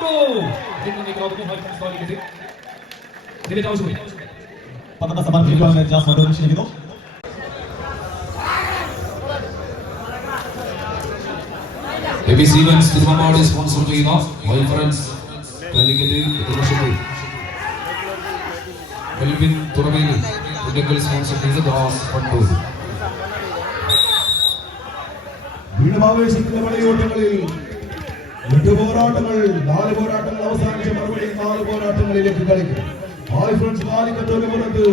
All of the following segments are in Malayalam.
വണ്ടു ഇതിലേക്ക് ലോകത്തെ ഹൈ ഫ്രണ്ട്സ് കാലിക്കറ്റ് ഇതിലേക്ക് ആവശ്യമായി പന്ത്രണ്ട് സമ്മാനം ജാസ് മണ്ടൂരിനെ ക്ഷണിക്കുന്നു എബി സീവൻസ് തിരുവമ്പാടി സ്പോൺസർ ചെയ്യുന്ന ഹൈ ഫ്രണ്ട്സ് കാലിക്കറ്റ് എതിർവശത്ത് മെൽവിൻ തുറവേലി പുന്നക്കൽ സ്പോൺസർ ചെയ്ത ദാസ് വണ്ടൂർ വീണമാവേശത്തിന്റെ പടയോട്ടങ്ങളിൽ എട്ട് പോരാട്ടങ്ങൾ നാല് പോരാട്ടങ്ങൾ അവസാനിച്ച മറുപടി നാല് പോരാട്ടങ്ങളിലേക്ക് കളിക്കും ഹായ് ഫ്രണ്ട്സ് കാലിക്കത്തോട് പുറത്ത്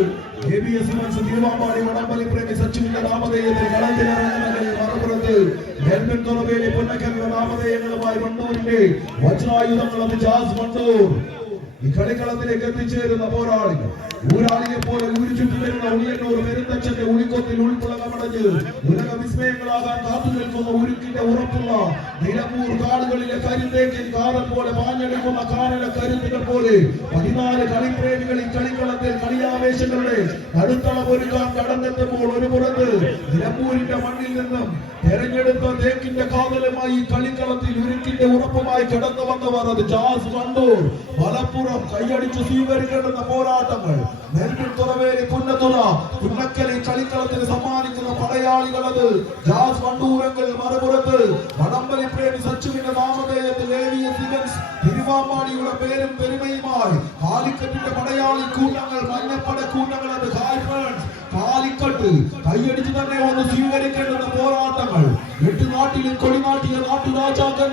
എ ബി എസ് മനസ്സ് തിരുവാമ്പാടി വടംവലി പ്രേമി സച്ചിന്റെ നാമധേയത്തിൽ കളത്തിലിറങ്ങുന്നതിൽ മറുപുറത്ത് മെൽബൺ തുറവേലി പൊന്നക്കലിന്റെ നാമധേയങ്ങളുമായി വണ്ടൂരിന്റെ വജ്രായുധങ്ങൾ അത് ജാസ് വണ്ടൂർ ഈ കളിക്കളത്തിലേക്ക് എത്തിച്ചേരുന്ന പോരാളികൾ. ഊരാളിയെ പോലെ ഊരി ചുറ്റി വരുന്ന ഉളിയന്നൂർ പെരുന്തച്ഛന്റെ ഉളിക്കൊത്തിൽ ഉൾപ്പുളകമടഞ്ഞ് ഉലക വിസ്മയങ്ങളാകാൻ കാത്തു നിൽക്കുന്ന ഉരുക്കിന്റെ ഉറപ്പുള്ള നിലമ്പൂർ കാടുകളിലെ കരുത്തേക്കിൽ കാതൽ പോലെ പാഞ്ഞെടുക്കുന്ന കാനല കരുത്തുകൾ പോലെ പതിനാല് കളിപ്രേമികൾ ഈ കളിക്കളത്തിൽ കളിയാവേശങ്ങളുടെ നടുത്തളം ഒരുക്കാൻ കടന്നെത്തുമ്പോൾ ഒരു പുറത്ത് നിലമ്പൂരിന്റെ മണ്ണിൽ നിന്നും തെരഞ്ഞെടുത്ത തേക്കിന്റെ കാതലുമായി കളിക്കളത്തിൽ ഉരുക്കിന്റെ ഉറപ്പുമായി കടന്നു വന്നവർ അത് ജാസ് കണ്ടൂർ മലപ്പുറം കൈയടിച്ച് സ്വീകരിക്കേണ്ടുന്ന പോരാട്ടങ്ങൾ. നെൽവിൻ തുറവേലി പുന്നത്തുറ പുന്നക്കലി കളിക്കളത്തിന് സമ്മാനിക്കുന്ന പടയാളികൾ ജാസ് വണ്ടൂരങ്ങൾ മറുപുറത്ത്. വടംവലി പ്രേമി സച്ചുവിന്റെ നാമധേയത്തിൽ തിരുവാമ്പാടിയുടെ പേരും പെരുമയുമായി. കാലിക്കറ്റിന്റെ പടയാളി കൂട്ടങ്ങൾ മഞ്ഞപ്പട കൂട്ടങ്ങൾ അത് കാലിക്കട്ട് കൈയടിച്ച് തന്നെ ഒന്ന് സ്വീകരിക്കേണ്ടുന്ന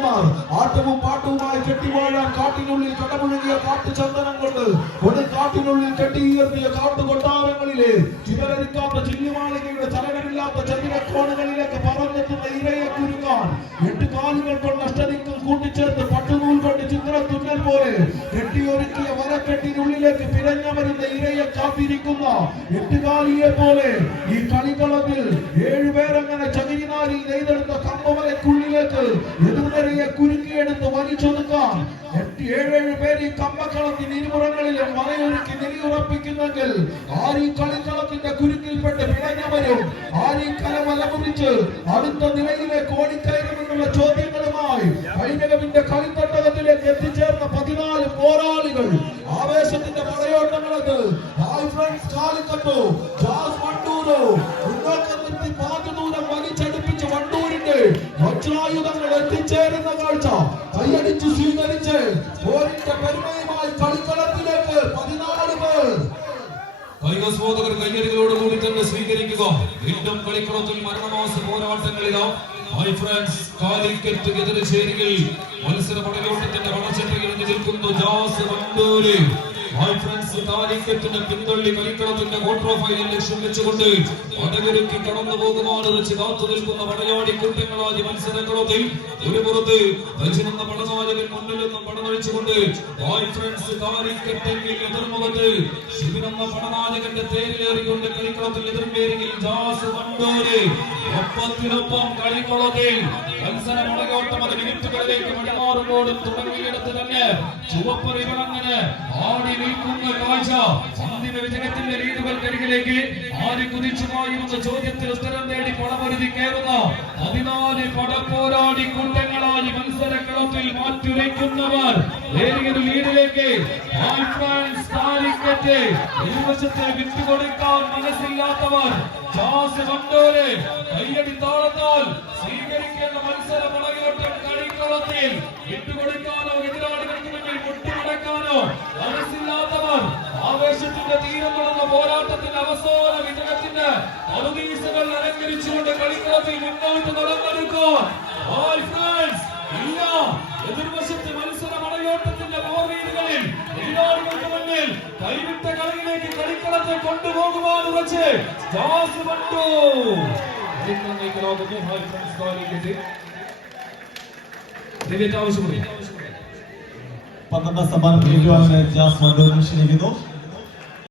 നാട്ടുരാജാക്കന്മാർ ആട്ടവും പാട്ടവുമായി കെട്ടിവാഴാൻ കാട്ടിനുള്ളിൽ കടമുഴുകിയ കാട്ടു ചന്ദനം കൊണ്ട് ഒരു കാട്ടിനുള്ളിൽ കെട്ടിയുയർത്തിയ കാട്ടുകൊട്ടാരങ്ങളിലെ ചിതറിക്കാത്ത ചില്ലുമാളികയുടെ ചലനമില്ലാത്ത ചന്ദ്രക്കോണുകളിലേക്ക് പറഞ്ഞെത്തുന്ന ഇരയെ കുരുങ്ങാൻ. എട്ട് കാലുകൾ കൊണ്ട് അഷ്ടദിക്കും കൂട്ടിച്ചേർത്ത് പട്ടുനൂൽ കൊണ്ട് ചിത്രത്തുന്നൽ പോലെ കെട്ടിയൊരുക്കിയ വരക്കെട്ടിനുള്ളിലേക്ക് പിരഞ്ഞമരുന്ന ഇരയെ കാത്തിരിക്കുന്ന എട്ടുകാലിയെ പോലെ ഈ കളിക്കളത്തിൽ ഏഴുപേരങ്ങനെ ഈ കമ്പക്കളത്തിൽ ഇരുപുറങ്ങളിലും മലയൊരുക്കി നിലയുറപ്പിക്കുന്നെങ്കിൽ ആര് ഈ കളിക്കളത്തിന്റെ കുരുക്കിൽപ്പെട്ട് പിഴഞ്ഞവരും ആര് ഈ കല വലമുറിച്ച് അടുത്ത നിലയിലേക്ക് ഓടിക്കയറുമെന്നുള്ള ചോദ്യങ്ങളുമായി കഴിഞ്ഞകവിന്റെ കളിത്തട്ടകത്തിലേക്ക് എത്തിച്ചേർന്ന പതിനാല് പോരാളികൾ. ആവേശത്തിന്റെ മലയോട്ടങ്ങളത് കാഴ്ച. കൈയടിച്ച് സ്വീകരിച്ച് പോരിന്റെ പെരുമയുമായി കളിക്കളത്തിലേക്ക് പതിനാല് പേർ. കായികസ്വാദകർ കയ്യടികളോടുകൂടി തന്നെ സ്വീകരിക്കുക. വീണ്ടും കളിക്കളത്തിൽ മരണമാസ പോരാട്ടങ്ങളിലോ ഹൈ ഫ്രണ്ട്സ് കാലിക്കറ്റ് എതിർചേരിയിൽ മത്സര പടയോട്ടത്തിന്റെ വളർച്ചയിൽ നിൽക്കുന്നു ജാസ് വണ്ടൂര്. ഹൈ ഫ്രണ്ട്സ് കാലിക്കറ്റിനെ പിന്തള്ളി കളിക്കളത്തിന്റെ ക്വാർട്ടർ ഫൈനൽ ലക്ഷ്യം വെച്ചുകൊണ്ട് കടന്നു പോകുവാൻ വെച്ച് നിൽക്കുന്ന പടയാടി കൂട്ടങ്ങളാതി മത്സരങ്ങളത്തിൽ ഒരു പുറത്ത് രചനെന്ന പടനായകൻ മുന്നിൽ നിന്നും ഹൈ ഫ്രണ്ട്സ് കാലിക്കറ്റെങ്കിൽ എതിർമുഖത്ത് ശിവനെന്ന പടനായകന്റെ തേരിലേറിക്കൊണ്ട് കളിക്കളത്തിൽ എതിർമേരിയിൽ ജാസ് വണ്ടൂര്. ഒപ്പത്തിനൊപ്പം കളിക്കളത്തിൽ മത്സര പടയോട്ടം അത് മിനിറ്റുകളിലേക്ക് തുടങ്ങിയിടത്ത് തന്നെ ചുവപ്പ് ആടി നിൽക്കുന്ന കാഴ്ച. അന്തിമ വിജയത്തിന്റെ ലീഡുകൾക്കരികിലേക്ക് ആര് കുതിച്ചു പായുമെന്ന ചോദ്യത്തിന് ഉത്തരം തേടി പടമരുതി കയറുന്ന പതിനാല് പടപ്പോരാടി കൂട്ടങ്ങളായി മത്സരക്കളത്തിൽ മാറ്റുരയ്ക്കുന്നവർ. ഏറിയൊരു ലീഡിലേക്ക് ഇരുവശത്തെ വിട്ടുകൊടുക്കാൻ മനസ്സില്ലാത്തവർ. ജാസ് വണ്ടൂര് കയ്യടി താളത്താൽ സ്വീകരിക്കേണ്ട മത്സര പടയോട്ടം കളിക്കളത്തിൽ വിട്ടുകൊടുക്കാനോ എതിരാളികൾക്ക് മുന്നിൽ മനസ്സില്ലാത്തവർ ആവേശത്തിന്റെ തീരം നടന്ന പോരാട്ടത്തിന്റെ അവസാന വിജയത്തിന്റെ അറുതീസകൾ അലങ്കരിച്ചുകൊണ്ട് കളിക്കളത്തിൽ മുന്നോട്ട് നടന്നെടുക്കാൻ All friends, ഇല്ല എതിർവശത്ത് മത്സര പടയോട്ടത്തിന്റെ പോർവീടുകളിൽ എതിരാളികൾക്ക് മുന്നിൽ കൈവിട്ട കളിയിലേക്ക് കളിക്കളത്തെ കൊണ്ടുപോകുവാൻ ഉറച്ച് ജാസ് വണ്ടു ഇതിലേക്ക് ലോകത്തെ ഹൈ ഫ്രണ്ട്സ് കാലിക്കറ്റ് ഇതിലേക്ക് ആവശ്യമുണ്ട് പന്ത്രണ്ട് സമ്മാനം ജാസ് മണ്ടൂരിനെ ക്ഷണിക്കുന്നു